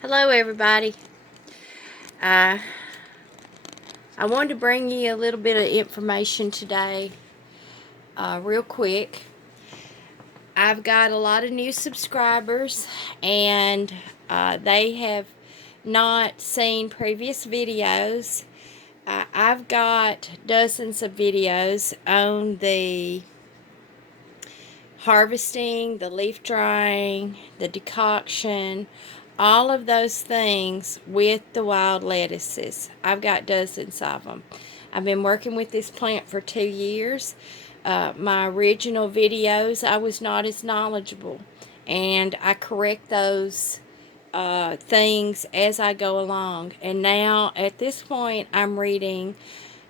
Hello everybody. Uh, I wanted to bring you a little bit of information today, real quick. I've got a lot of new subscribers and they have not seen previous videos. I've got dozens of videos on the harvesting, the leaf drying, the decoction, all of those things with the wild lettuces. I've got dozens of them. I've been working with this plant for 2 years. My original videos, I was not as knowledgeable, and I correct those things as I go along. And now, at this point, I'm reading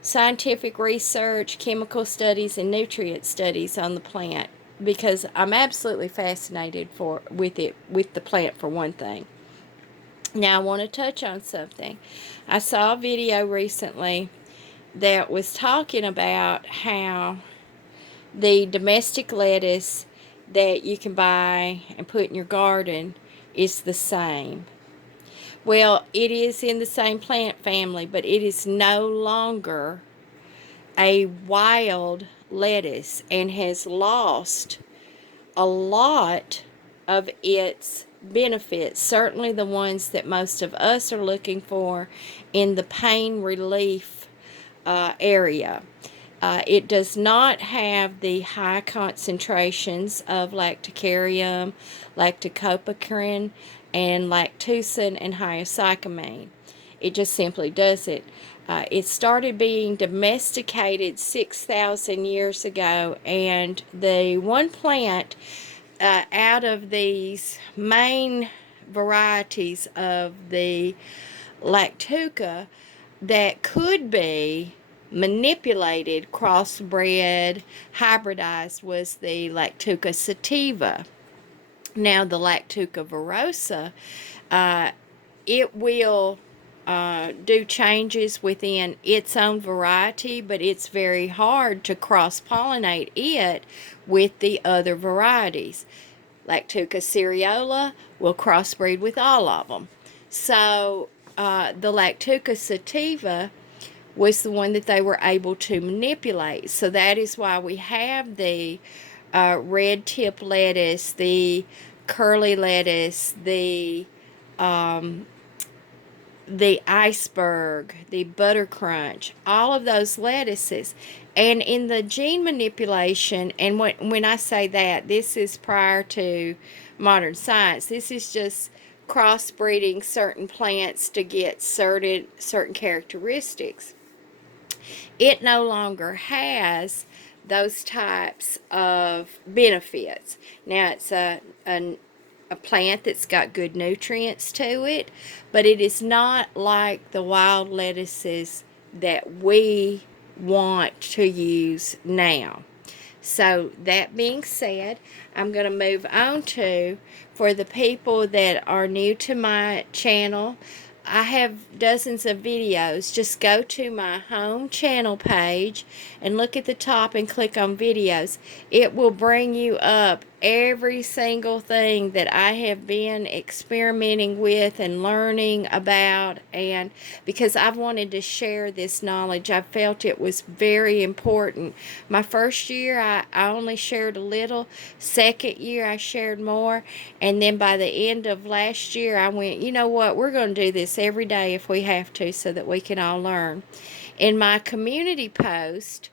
scientific research, chemical studies, and nutrient studies on the plant because I'm absolutely fascinated with the plant for one thing. Now I want to touch on something. I saw a video recently that was talking about how the domestic lettuce that you can buy and put in your garden is the same. Well, it is in the same plant family, but it is no longer a wild lettuce and has lost a lot of its benefits, certainly the ones that most of us are looking for in the pain relief area. It does not have the high concentrations of lactocarium, lactocopacrine, and lactucin and hyoscyamine. It just simply doesn't. It started being domesticated 6,000 years ago, and the one plant out of these main varieties of the lactuca that could be manipulated, crossbred, hybridized was the Lactuca sativa. Now, the Lactuca virosa, it will do changes within its own variety, but it's very hard to cross-pollinate it with the other varieties. Lactuca cereola will crossbreed with all of them. So the Lactuca sativa was the one that they were able to manipulate. So that is why we have the red tip lettuce, the curly lettuce, the iceberg, the butter crunch, all of those lettuces. And in the gene manipulation, and when I say that, this is prior to modern science. This is just crossbreeding certain plants to get certain characteristics. It no longer has those types of benefits. Now it's a plant that's got good nutrients to it, but it is not like the wild lettuces that we want to use now. So that being said, I'm going to move on to, for the people that are new to my channel, I have dozens of videos. Just go to my home channel page and look at the top and click on videos. It will bring you up every single thing that I have been experimenting with and learning about, and because I've wanted to share this knowledge, I felt it was very important. My first year I only shared a little. Second year I shared more, and then by the end of last year I went, you know what, we're going to do this every day if we have to, so that we can all learn. In my community post,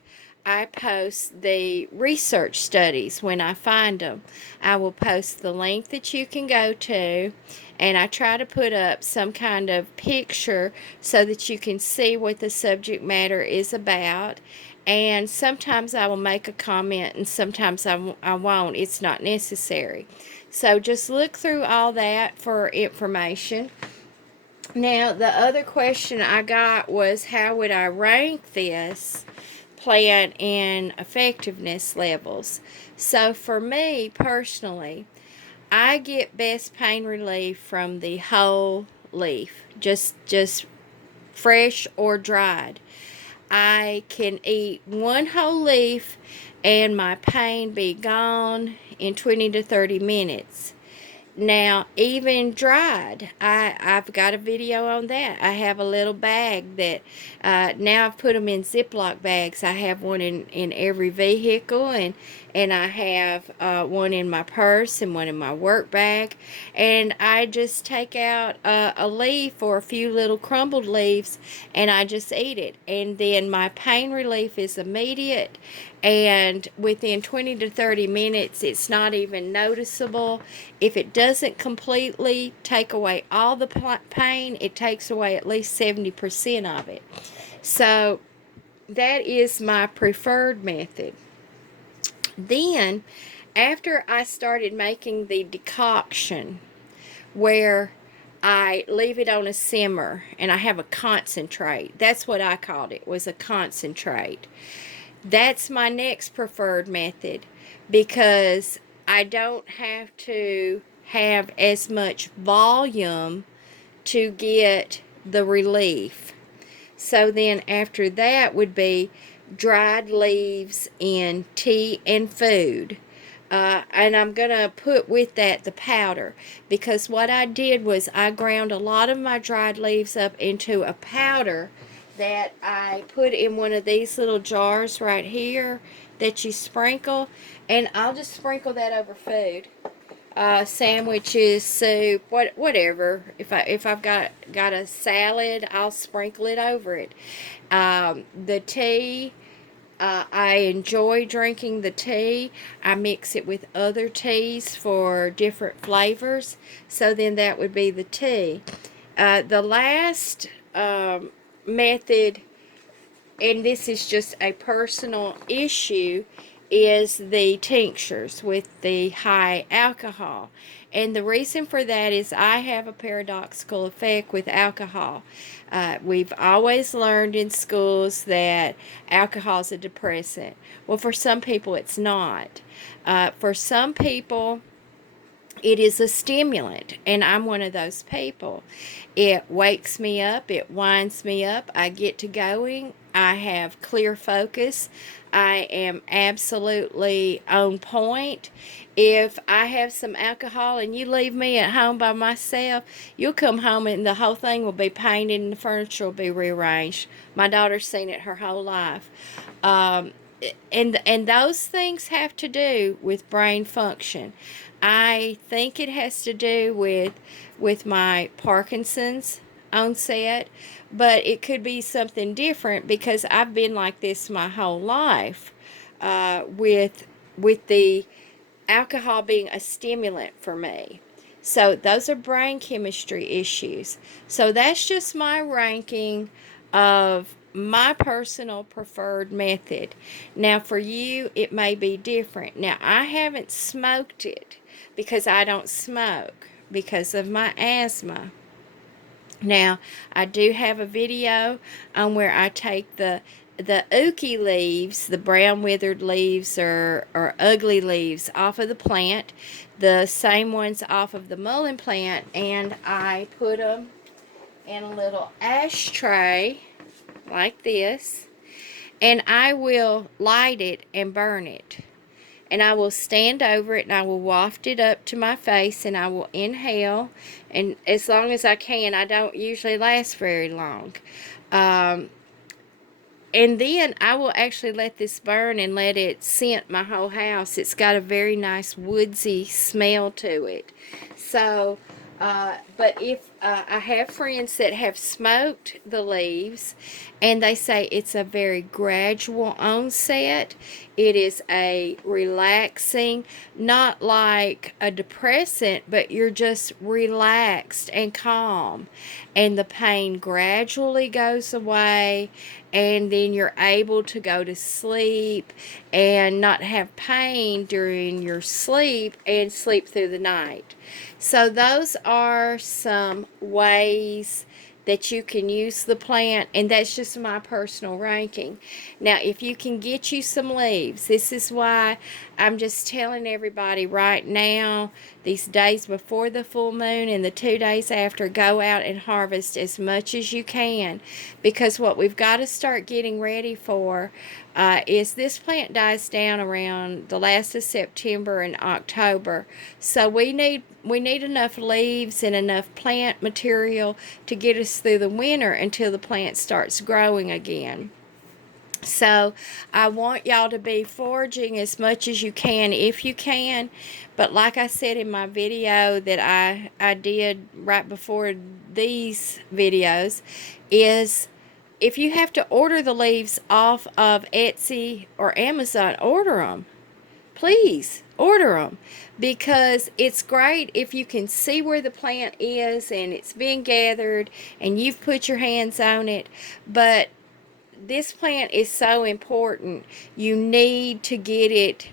I post the research studies when I find them. I will post the link that you can go to, and I try to put up some kind of picture so that you can see what the subject matter is about. And sometimes I will make a comment, and sometimes I won't. It's not necessary. So just look through all that for information. Now, the other question I got was, how would I rank this plant in effectiveness levels? So for me personally, I get best pain relief from the whole leaf, just fresh or dried. I can eat one whole leaf and my pain be gone in 20 to 30 minutes. Now, even dried, I've got a video on that. I have a little bag that now I've put them in Ziploc bags. I have one in every vehicle, and I have one in my purse and one in my work bag. And I just take out a leaf or a few little crumbled leaves, and I just eat it. And then my pain relief is immediate, and within 20 to 30 minutes, it's not even noticeable. If it doesn't completely take away all the pain, it takes away at least 70% of it. So that is my preferred method. Then, after I started making the decoction, where I leave it on a simmer and I have a concentrate, that's what I called it, was a concentrate. That's my next preferred method, because I don't have to have as much volume to get the relief. So then after that would be dried leaves in tea and food. And I'm going to put with that the powder, because what I did was I ground a lot of my dried leaves up into a powder that I put in one of these little jars right here that you sprinkle, and I'll just sprinkle that over food. Sandwiches, soup, whatever. If I've got a salad, I'll sprinkle it over it. The tea, I enjoy drinking the tea. I mix it with other teas for different flavors. So then that would be the tea. The last method, and this is just a personal issue, is the tinctures with the high alcohol. And the reason for that is I have a paradoxical effect with alcohol. We've always learned in schools that alcohol is a depressant. Well, for some people it's not. For some people it is a stimulant, and I'm one of those people. It wakes me up, it winds me up, I get to going, I have clear focus, I am absolutely on point. If I have some alcohol and you leave me at home by myself, you'll come home and the whole thing will be painted and the furniture will be rearranged. My daughter's seen it her whole life. And those things have to do with brain function. I think it has to do with my Parkinson's onset, but it could be something different, because I've been like this my whole life, with the alcohol being a stimulant for me. So those are brain chemistry issues. So that's just my ranking of my personal preferred method. Now for you, it may be different. Now I haven't smoked it because I don't smoke because of my asthma. Now I do have a video on where I take the ooky leaves, the brown withered leaves or ugly leaves off of the plant, the same ones off of the mullein plant, and I put them in a little ashtray like this, and I will light it and burn it. And I will stand over it and I will waft it up to my face and I will inhale, and as long as I can. I don't usually last very long. And then I will actually let this burn and let it scent my whole house. It's got a very nice woodsy smell to it. So, but if I have friends that have smoked the leaves, and they say it's a very gradual onset. It is a relaxing, not like a depressant, but you're just relaxed and calm, and the pain gradually goes away, and then you're able to go to sleep and not have pain during your sleep and sleep through the night. So those are some ways that you can use the plant, and that's just my personal ranking. Now, if you can get you some leaves, this is why I'm just telling everybody right now these days before the full moon and the 2 days after, go out and harvest as much as you can, because what we've got to start getting ready for is this plant dies down around the last of September and October. So we need enough leaves and enough plant material to get us through the winter until the plant starts growing again. So I want y'all to be foraging as much as you can if you can. But like I said in my video that I did right before these videos, is if you have to order the leaves off of Etsy or Amazon, order them. Please order them, because it's great if you can see where the plant is and it's been gathered and you've put your hands on it. But this plant is so important. You need to get it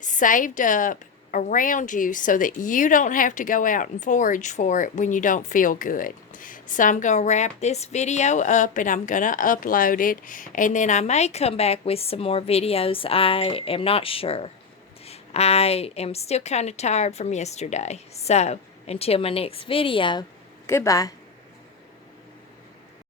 saved up around you so that you don't have to go out and forage for it when you don't feel good. So I'm going to wrap this video up and I'm going to upload it, and then I may come back with some more videos. I am not sure. I am still kind of tired from yesterday. So until my next video, goodbye.